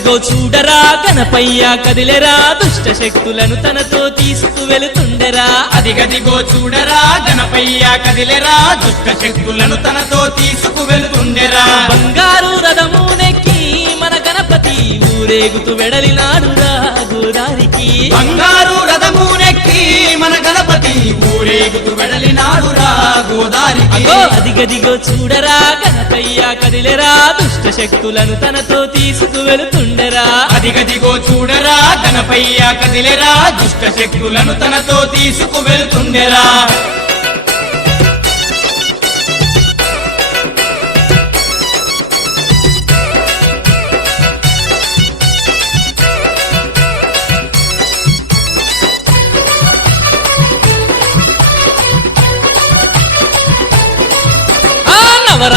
ఇదిగో చూడరా గణపయ్య కదిలెరా దుష్ట శక్తులను తనతో తీసుకు వెళుతుండెరా. అదిగదిగో చూడరా గణపయ్య కదిలెరా దుష్ట శక్తులను తనతో తీసుకు వెళుతుండెరా. బంగారు రథము నెక్కి మన గణపతి ఊరేగుతూ వెడలినాడురా గోదారికి బంగారు రథమునెక్కి మన గణపతి ఊరేగుతూ వెడలినాడురా గోదారికి. అదిగదిగో చూడరా గణపయ్య కదిలెరా దుష్ట శక్తులను తనతో తీసుకు వెళుతుండెరా అదిగదిగో చూడరా గణపయ్య కదిలెరా దుష్ట శక్తులను తనతో తీసుకు వెళ్తుండెరా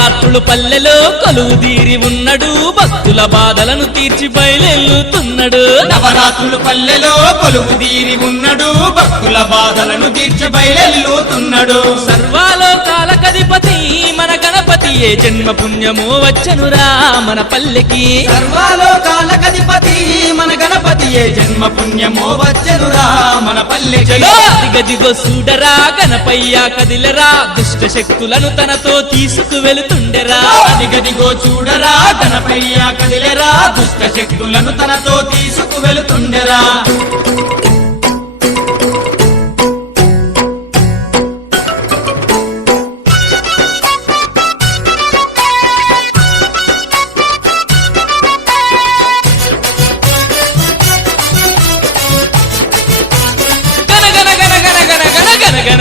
నవరాత్రులు పల్లెలో కొలువు తీరి ఉన్నడు. భక్తుల బాధలను తీర్చి బయలుతున్నాడు నవరాత్రులు పల్లెలో కొలువు తీరి ఉన్నడు. భక్తుల బాధలను తీర్చి బయలెల్లుతున్నాడు. గణపతి ఏ జన్మ పుణ్యమో వచ్చనురా మన పల్లెకి. సర్వాలోకాల కధిపతి మన గణపతి ఏ జన్మ పుణ్యమో వచ్చెనురా మన పల్లెకి. అదిగదిగో చూడరా గణపయ్య కదిలరా దుష్ట శక్తులను తనతో తీసుకు వెళుతుండెరా అదిగదిగో చూడరా గణపయ్య కదిలెరా దుష్ట శక్తులను తనతో తీసుకు వెళుతుండెరా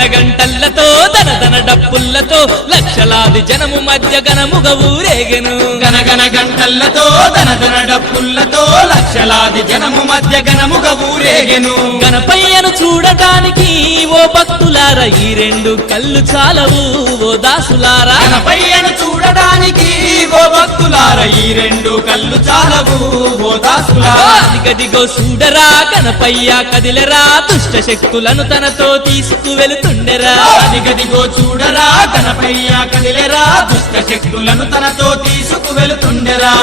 గంటల్లతో తన తన డప్పుల్లతో లక్ష లక్షలాది జనము మధ్య గణముగ ఊరేగెను. గనగన గంటల్లతో దనదన డప్పుల్లతో లక్షలాది జనము మధ్య గణముగ ఊరేగెను. గణపయ్యను చూడటానికి ఓ భక్తులారా ఈ రెండు కళ్ళు చాలవు ఓ దాసులారా. గణపయ్యను చూడడానికి ఓ భక్తులార ఈ రెండు కళ్ళు చాలవు ఓ దాసులారా. అదిగదిగో చూడరా గణపయ్య కదిలరా దుష్ట శక్తులను తనతో తీసుకు వెళుతుండెరా అదిగదిగో చూడరా గణపయ్య కదిలెరా దుష్ట శక్తులను తనతో తీసుకు వెళుతుండెరా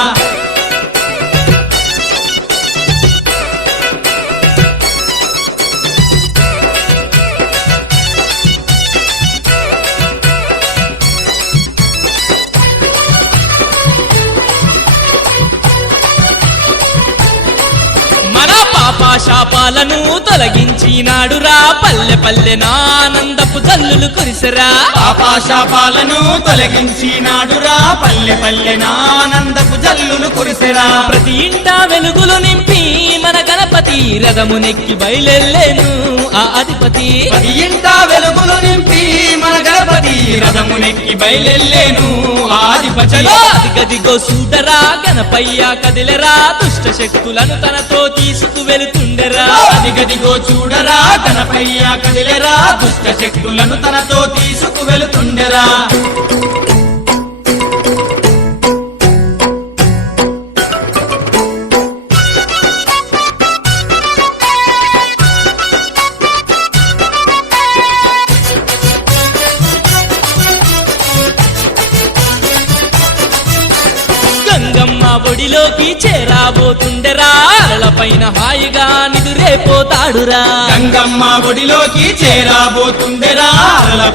శాపాలను తొలగించినాడురా. పల్లె పల్లె ఆనందపు తల్లులు కురిసరా. పాపాశాపాలను తొలగించినాడురా. పల్లె పల్లె ఆనందపు జల్లులు కురిసెరా. ప్రతి ఇంట వెలుగులు నింపి మన గణపతి రథమునెక్కి బయలెల్లేను ఆ అధిపతి. పది ఇంట వెలుగులు నింపి మన గణపతి రథమునెక్కి చలో అదిగదిగో సూడరా గణపయ్య కదిలరా దుష్ట శక్తులను తనతో తీసుకు చూడరా అదిగదిగో చూడరా తనపై కదిలెరా దుష్ట శక్తులను తనతో తీసుకు వెళుతుండెరా గంగమ్మ ఒడిలోకి చేరాబోతుండెరా. పైన హాయిగా నిదురేపోతాడురా. గంగమ్మ ఒడిలోకి చేరాబోతుండెరా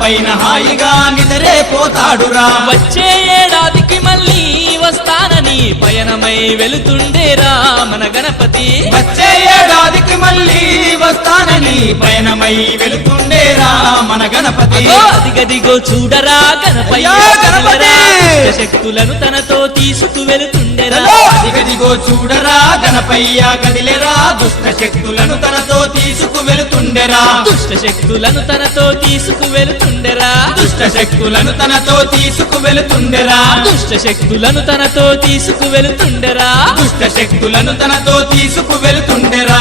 పైన హాయిగా నిద్రే పోతాడురా వచ్చే ఏడాదికి మళ్ళీ వస్తానని పయనమై వెళుతుండేరా మన గణపతి. వచ్చే ఏడాదికి మళ్ళీ వస్తానని పయనమై వెళుతుండేరా మన గణపతి. అదిగదిగో చూడరా గణపయ్య శక్తులను తనతో తీసుకు వెళుతుండెరా అదిగదిగో చూడరా గణపయ్య కదిలెరా దుష్ట శక్తులను తనతో తీసుకు వెళుతుండెరా దుష్ట శక్తులను తనతో తీసుకు వెళుతుండెరా దుష్ట శక్తులను తనతో తీసుకు వెళుతుండెరా దుష్ట శక్తులను తనతో తీసుకు వెళుతుండెరా దుష్ట శక్తులను తనతో తీసుకు వెళుతుండెరా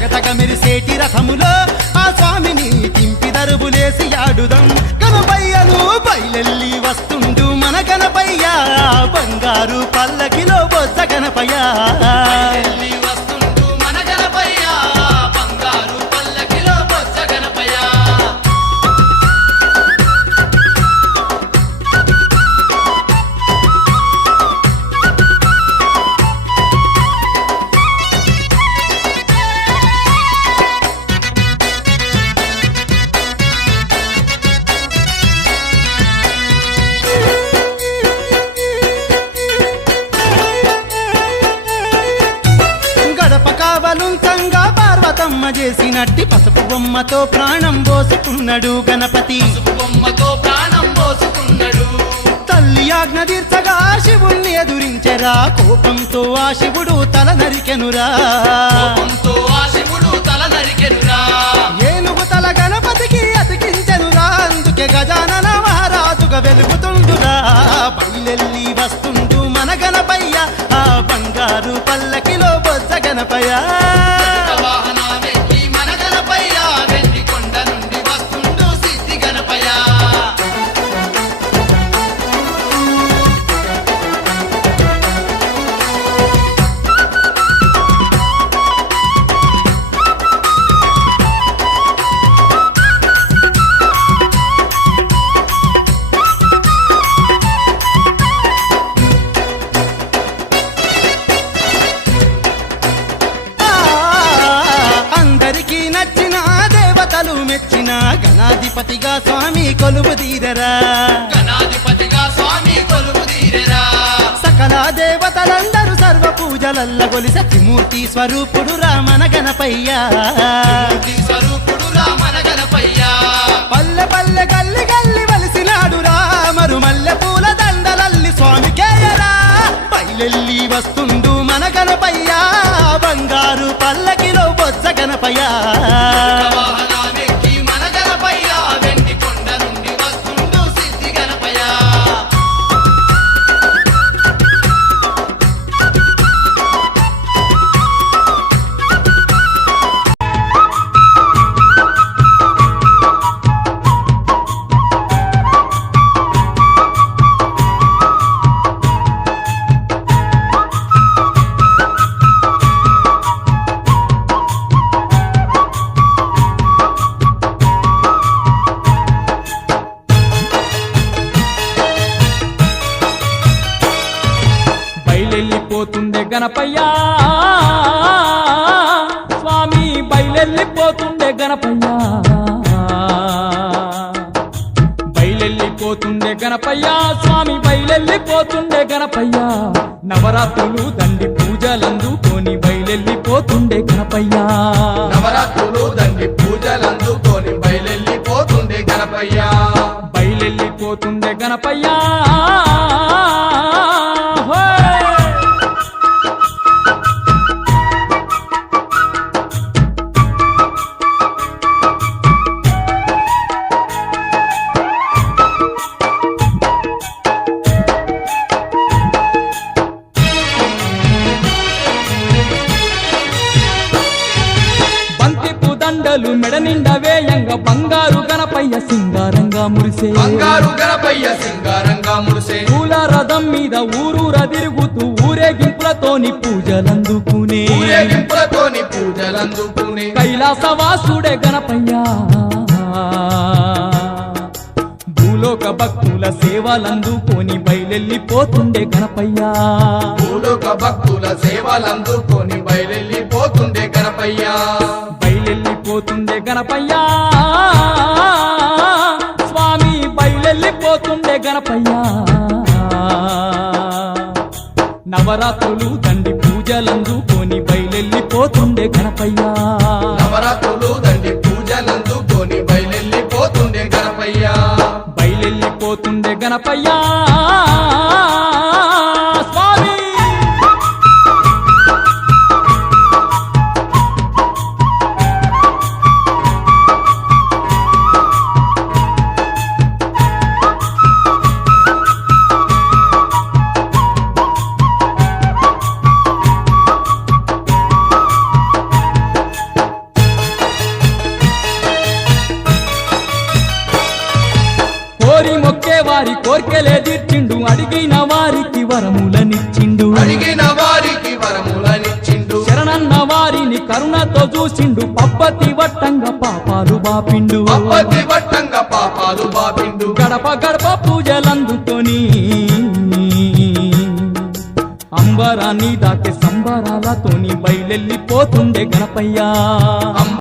తగతగ మెరిసేటి రథములో ఆ స్వామిని తింపి దరుబులేసి ఆడుదాం. గణపయ్యను బయలెల్లి వస్తుండు మన కనపయ్యా బంగారు పల్లకిలో బొత్త కనపయ్యా చేసినట్టి పసుపు బొమ్మతో ప్రాణం పోసుకున్నాడు గణపతి. బొమ్మతో ప్రాణం పోసుకున్నాడు. తల్లి ఆజ్ఞ తీర్చగా శివుణ్ణి ఎదురించెరా. కోపంతో ఆ శివుడు తల నరికెనురా. కోపంతో ఆ శివుడు తల నరికెనురా. ఏనుగు తల గణపతికి అతికించెనురా. అందుకే గజానన మహారాజుగా వెలుగుతుండురా. బయలెల్లి వస్తుండు మన గణపయ్య. ఆ బంగారు పల్లకిలో బొజ్జ గణపయ్య. గణాధిపతిగా స్వామి కొలువు తీరరా. గణాధిపతిగా స్వామి కొలువు తీరెరా. సకల దేవతలందరూ సర్వ పూజలల్ల గొలి సత్యమూర్తి స్వరూపుడు రామన గణపయ్య. స్వరూపుడు రామన గణపయ్య. పల్లె పల్లె గల్లి గల్లి వలిసినాడు రామరు మల్లె పూల దండలల్లి స్వామికేయరా బయలెల్లి వస్తుండు మన గణపయ్య. బంగారు పల్లకిలో బొజ్జ గణపయ్య. గణపయ్యా. స్వామి బయలెళ్ళిపోతుండే గణపయ్యా. బయలెళ్ళిపోతుండే గణపయ్యా. స్వామి బయలెళ్ళిపోతుండే గణపయ్యా. నవరాత్రులు దండి పూజలందుకొని బయలెళ్ళిపోతుండే గణపయ్యా. నవరాత్రులు దండి పూజలందుకొని బయలెళ్ళిపోతుంది గణపయ్య. బయలెళ్ళిపోతుండే గణపయ్యా. దండలు మెడ నిండా వేయంగా బంగారు గణపయ్య సింగారంగా మురిసే. బంగారు గణపయ్య సింగారంగా మురిసే. పూల రథం మీద ఊరూర తిరుగుతూ ఊరేగింపులతోని పూజలందుకునే. ఊరేగింపులతోని పూజలందుకునే. కైలాసవాసుడే గణపయ్యా. భూలోక భక్తుల సేవలందుకొని బయలెళ్ళిపోతుండే గణపయ్యా. భూలోక భక్తుల సేవలందుకొని బయలెళ్ళిపోతుండే గణపయ్య. బయలెళ్ళిపోతుండే గణపయ్యా. స్వామి బయలెళ్ళిపోతుండే గణపయ్యా. నవరాత్రులు దండి పూజలందుకొని బయలెళ్ళిపోతుండే గణపయ్యా. నవరాత్రులు దండి పూజలందుకొని బయలెళ్ళిపోతుండే గణపయ్య. బయలెళ్ళి గణపయ్యా. కరుణతో చూసిండు. పబ్బతి వట్టంగా పాపాలు బాపిండు. అప్పటి వట్టంగా పాపాలు బాపిండు. గడప గడప పూజలందుకొని అంబరాన్ని దాటి సంబరాలతోని బయలెళ్ళిపోతుండే గణపయ్యా.